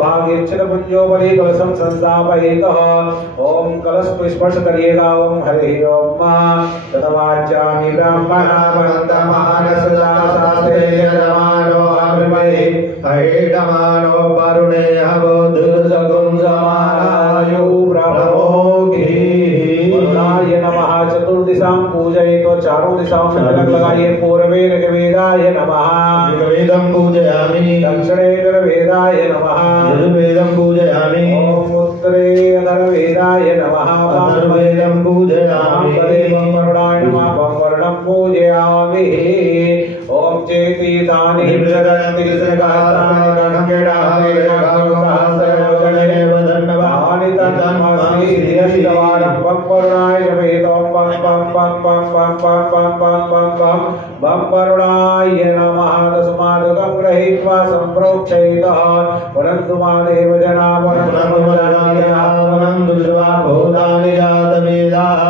भागेच्छपुंजोपरि कलशं संस्थापयेतः। ओम कलश को स्पर्श करिएगा। ओम हरि ओम ततवाचामि ब्रह्मणा वन्दमानसदाशास्त्रे यजमानो अमृमहे हैडमानो वरुणे अवोधुसगुं समानायु ब्रह्मोगी। वरुणाय नमः। चतुर्दिशां पूजयित्वा चारों दिशाओं में तिलक लगाइए। पूर्वे ऋग्वेदाय नमः। ऋग्वेदं पूजयामि। दक्षिणे यजुर्वेदाय नमः। यजुर्वेदं पूजयामि। ओम उत्तरे अथर्ववेदाय नमः। अथर्ववेदं पूजयामि। वामदेवं वरुणाय नमः। वरुणं पूजयामि। ओम चेति दानि विजरन्ति सगातानि गणकेडानि सहस्रयोजने वदन्नवानि तन्मस्मि धियस्तवारं वरुणाय वेदं पं पं पं पं पं पं पं पं पं पं बं वरुणाय नमः। तस्मादुगं गृहीत्वा सम्प्रोक्षयितः। वरन्तु मादेव जना वरं दुर्वा भूतानि जातवेदाः।